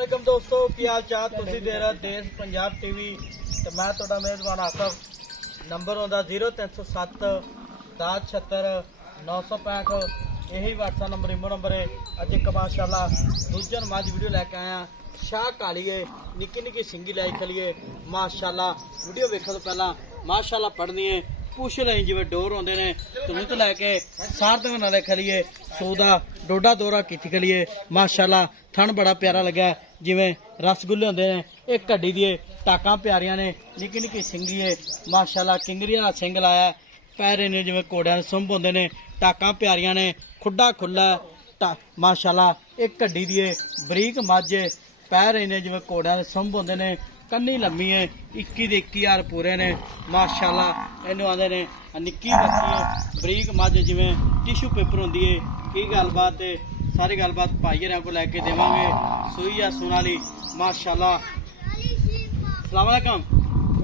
वालेकुम दोस्तों की हाल चाल तुसी दे रहे देश पंजाब टीवी ते मैं तुहाडा मेजबान आसफ नंबर आउंदा 0307 1076 965 यही व्हाट्सएप नंबर इमो नंबर है। अज एक माशाल्लाह दूजन मझ वीडियो लैके आया शाह कालीए निक्की निक्की सिंगी लाई खलीए माशाल्लाह वीडियो वेखण तो पहला माशाल्लाह पढ़नी है पुछ लें जिवें डोर होंदे ने तुम तो लैके सार तक नाले खलीए सूदा डोडा दोरा की खलीए माशाल्लाह थन बड़ा प्यारा लगा जिवें रसगुल्ले होंदे ने एक कड्डी दिए टाकां प्यारियां ने निक्की निक्की सिंगी है माशाल्लाह किंगरी वाला सिंग लाया पैरे ने जिवें घोड़ियां दे सुंभ होंदे ने टाकां प्यारियां ने खुड्डा खुला माशाल्लाह एक कड्डी दिए बरीक माझे पैरे ने जिवें घोड़ियां दे सुंभ होंदे ने कन्नी लम्मी है 21 ਦੇ 21000 पूरे ने माशाल्लाह इनू आंदे ने निक्की बच्ची है बरीक मझ जिवें टिशू पेपर होंदी है की गलबात है सारी गलबात भाईयरां को लैके देवांगे सूई है सोनाली माशाल्लाह। अस्सलाम वालेकुम।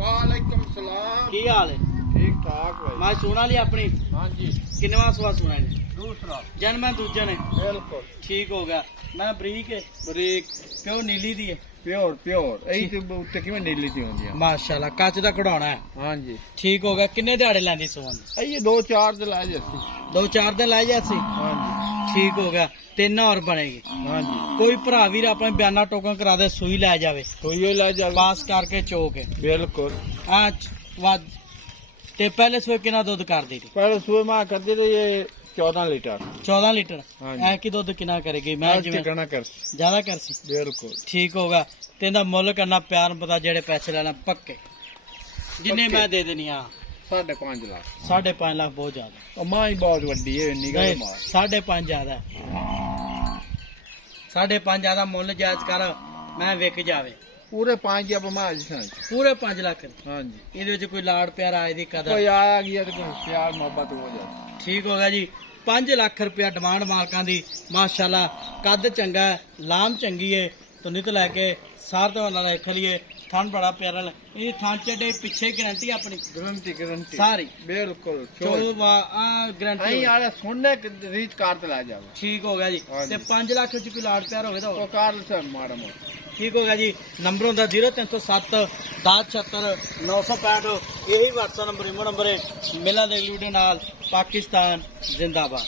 वालेकुम सलाम। की हाल है? ठीक ठाक भाई। मैं सोनाली अपनी हाँ जी किनवा सवा सुना है? दूसरा जन्म है दूजा ने बिल्कुल ठीक हो गया। मैं बरीक है बरीक क्यों नीली दी है प्योर प्योर यही तो उत्ते किवें नीली दी होंदी है। माशाल्लाह कच दा कढ़ाउणा है हाँ जी ठीक हो गया। किन्ने दिहाड़े लैंदी सोन? ये 2-4 दिन ला जाती। 2-4 दिन लै जासी हाँ जी ठीक हो गया 3 और बनेगी। हाँ जी कोई भरा वीर अपने बयाना टोकन करा दे सूई लै जावे तो ये ला जा पास करके चोक बिल्कुल। ते पहले सुबह कितना दुध कर दी थी? पहले सुबह मां करती थी ये 14 लीटर 14 लीटर हाँ जी। ऐ की दुध कितना करेगी? मैं जिवें कहना कर ज्यादा कर सी बिल्कुल ठीक होगा तेरा मुल करना प्यार पता जेड़े पैसे लेना पक्के जिन्ने मैं दे देनी हाँ 5.5 लाख 5.5 लाख बहुत ज्यादा और मां ही बहुत वड्डी है निगाह नहीं, मार 5.5 ज्यादा 5.5 ज्यादा मुल जायज कर मैं विक जावे पूरे 5 जब मां जिसने पूरे 5 लाख हाँ जी ये कोई लाड़ प्यार आए दी कदर कोई आया गया तो कोई प्यार मोहब्बत हो जाती। ठीक होगा जी 5 लाख रुपया डिमांड मालकां दी माशाल्लाह कद चंगा है लाम चंगी है तो नित लैके सार तो वाला रख लिये थान बड़ा प्यारा ये थान चढ़े पीछे गारंटी अपनी गारंटी सारी बिल्कुल चो गारंटी नहीं यार सुनने रीच कार ते ला जाओ ठीक हो गया जी हाँ जी। ते 5 लाख च कोई लाड़ प्यार होवे तो तो कार से मारा मोटा ठीक हो गया जी। नंबर होंदा 0307 1076 965 यही व्हाट्सएप नंबर इमो नंबर है। मिला दे वीडियो नाल पाकिस्तान जिंदाबाद।